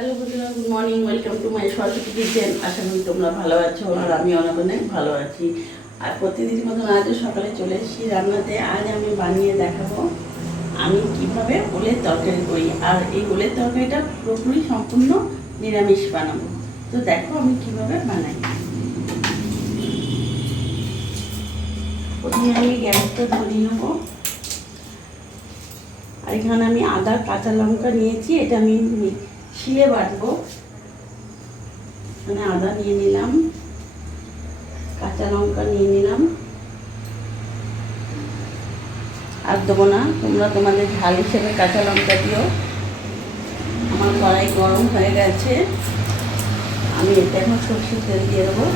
Hello বন্ধুরা, good morning. Welcome to my Saraswati kitchen. আশা করি তোমরা ভালো আছো আর আমি অনেক অনেক ভালো আছি। আর প্রতিদিন মতন আজও সকালে চলে এসেছি রান্নাতে। আজ আমি বানিয়ে দেখাবো আমি কিভাবে ওলের তরকারি করি। আর এই ওলের তরকারিটা পুরোপুরি সম্পূর্ণ নিরামিষ বানাবো। তো দেখো আমি কিভাবে বানাই। প্রথমে আমি গ্যাসটা ধরিয়ে নেবো। আর এখানে আমি আদা কাঁচা লঙ্কা নিয়েছি, এটা আমি শিলে বাটবো। মানে আদা নিয়ে নিলাম, কাঁচা লঙ্কা নিয়ে নিলাম। আর দেবো না, তোমরা তোমাদের ঝাল হিসেবে কাঁচা লঙ্কা দিও। আমার কড়াই গরম হয়ে গেছে, আমি এতে এখন সরষের তেল দিয়ে দেবো।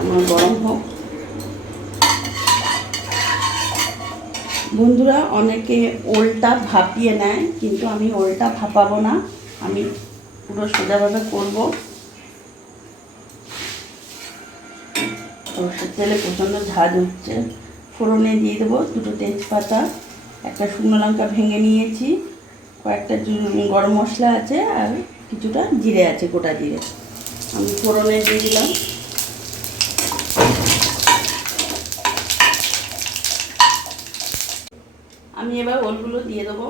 আমার গরম হোক। বন্ধুরা, অনেকে ওলটা ভাপিয়ে নেয়, কিন্তু আমি ওলটা ভাপাবো না, আমি পুরো সোজাভাবে করবো। সরষের তেলে প্রচণ্ড ঝাঁজ উঠছে। ফোড়নে দিয়ে দেবো দুটো তেজপাতা, একটা শুকনো লঙ্কা ভেঙে নিয়েছি, কয়েকটা গরম মশলা আছে আর কিছুটা জিরে আছে, গোটা জিরে আমি ফোড়নে দিয়ে দিলাম। আমি এবার ওলগুলো দিয়ে দেবো।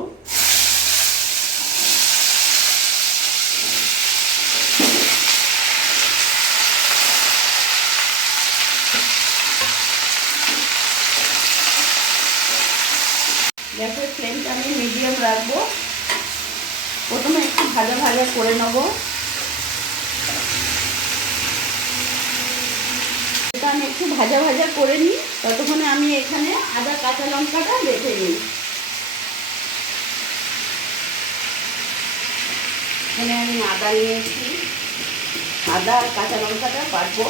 গ্যাসের ফ্লেমটা আমি মিডিয়াম রাখবো। প্রথমে একটু ভাজা ভাজা করে নেব। এটা আমি একটু ভাজা ভাজা করে নিই, ততক্ষণে আমি এখানে আদা কাঁচা লঙ্কাটা বেটে নিই। এখানে আমি আদা নিয়েছি, আদা আর কাঁচা লঙ্কাটা বাটবো।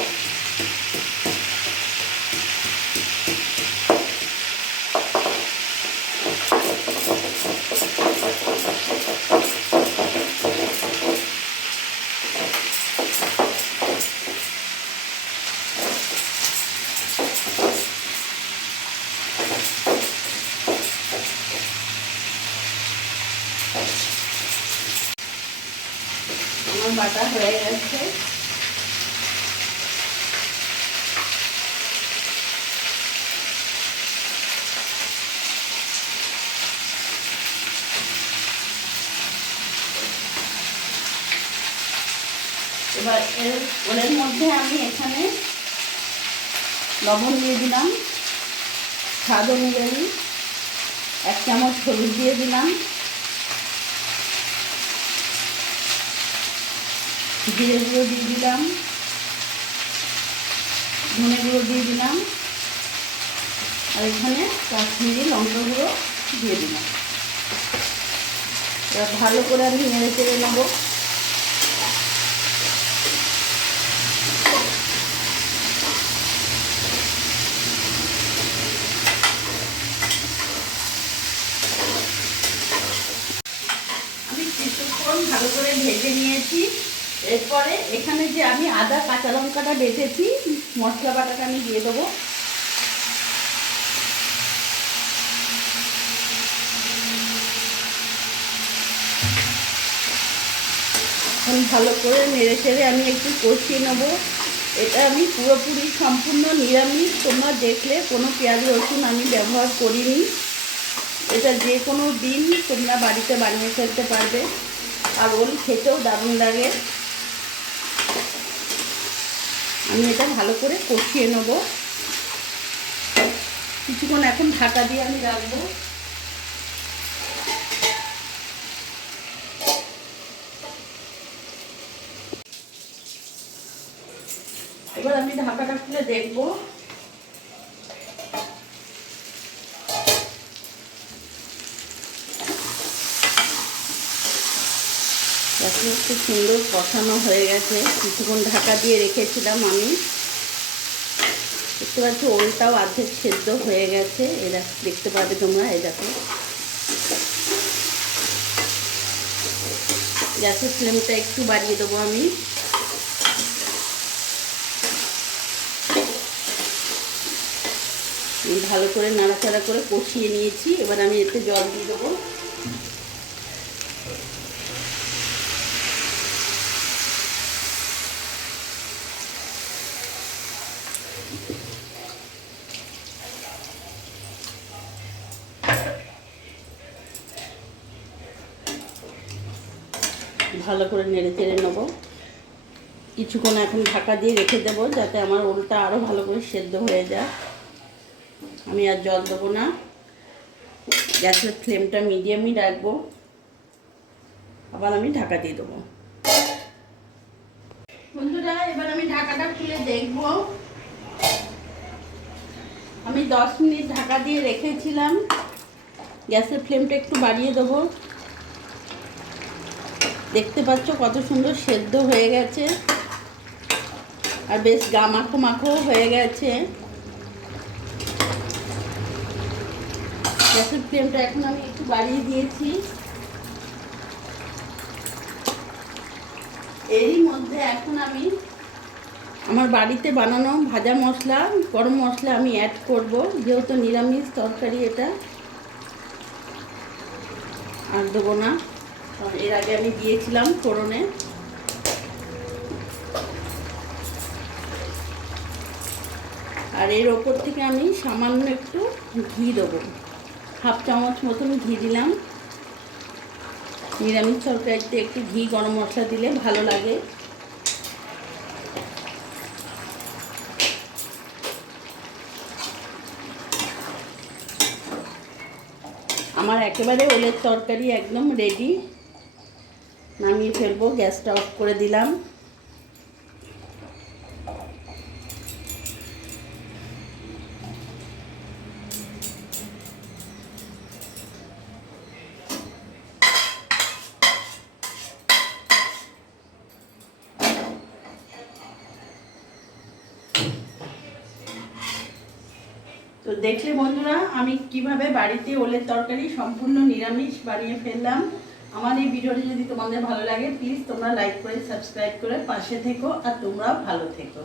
আমার বাটা হয়ে গেছে। এবার ওলের মধ্যে আমি এখানে লবণ দিয়ে দিলাম, স্বাদ অনুযায়ী 1 চামচ হলুদ দিয়ে দিলাম, জিরে গুঁড়ো দিয়ে দিলাম, ধনে গুঁড়ো দিয়ে দিলাম, আর এখানে কাশ্মীরি লঙ্কা গুঁড়ো দিয়ে দিলাম। এবার ভালো করে আমি নেড়ে চেড়ে নেবো। আমি কিছুক্ষণ ভালো করে ভেজে নিয়েছি। এরপরে এখানে যে আমি আদা কাঁচা লঙ্কাটা বেটেছি, মশলা বাটাটা আমি দিয়ে দেবো। এখন ভালো করে নেড়ে চেড়ে আমি একটু কষিয়ে নেব। এটা আমি পুরোপুরি সম্পূর্ণ নিরামিষ, তোমরা দেখলে কোনো পেঁয়াজ রসুন আমি ব্যবহার করিনি। এটা যে কোনো দিন তোমরা বাড়িতে বানিয়ে ফেলতে পারবে, আর ওল খেতেও দারুণ লাগে। আমি এটা ভালো করে কষিয়ে নেব। কিছুক্ষণ এখন ঢাকা দিয়ে আমি রাখবো। এবার আমি ঢাকাটা খুলে দেখবো। দেখো খুব সুন্দর কষানো হয়ে গেছে। কিছুক্ষণ ঢাকা দিয়ে রেখেছিলাম আমি। দেখতে পাচ্ছি ওলটাও অর্ধেক সেদ্ধ হয়ে গেছে, এরা দেখতে পাবে তোমরা। এই দেখো, গ্যাসের ফ্লেমটা একটু বাড়িয়ে দেবো আমি। ভালো করে নাড়াচাড়া করে কষিয়ে নিয়েছি। এবার আমি এতে জল দিয়ে দেবো। ভালো করে নেড়ে চেড়ে নেবো। কিছুক্ষণ এখন ঢাকা দিয়ে রেখে দেবো যাতে আমার ওলটা আরও ভালো করে সেদ্ধ হয়ে যায়। আমি আর জল দেবো না, গ্যাসের ফ্লেমটা মিডিয়ামই রাখবো। আবার আমি ঢাকা দিয়ে দেবো। বন্ধুরা, এবার আমি ঢাকাটা খুলে দেখব। আমি 10 মিনিট ঢাকা দিয়ে রেখেছিলাম। গ্যাসের ফ্লেমটা একটু বাড়িয়ে দেবো। দেখতে পাচ্ছ কত সুন্দর সেদ্ধ হয়ে গেছে আর বেশ গা মাখো মাখো হয়ে গেছে। গ্যাসের ফ্লেমটা এখন আমি একটু বাড়িয়ে দিয়েছি। এরই মধ্যে এখন আমি আমার বাড়িতে বানানো ভাজা মশলা, গরম মশলা আমি অ্যাড করব, যেহেতু নিরামিষ তরকারি এটা। আর দেবো না, এর আগে আমি দিয়েছিলাম ফোড়নে। আর এর ওপর থেকে আমি সামান্য একটু ঘি দেবো, 1/2 চামচ মতন ঘি দিলাম। নিরামিষ তরকারিতে একটু ঘি গরম মশলা দিলে ভালো লাগে। আমার একেবারে ওলের তরকারি একদম রেডি। নামিয়ে ফেলবো, গ্যাসটা অফ করে দিলাম। তো দেখলে বন্ধুরা, আমি কিভাবে বাড়িতে ওলের তরকারি সম্পূর্ণ নিরামিষ বানিয়ে ফেললাম। আমার এই ভিডিওটি যদি তোমাদের ভালো লাগে, প্লিজ তোমরা লাইক করে সাবস্ক্রাইব করে পাশে থেকো, আর তোমরাও ভালো থেকো।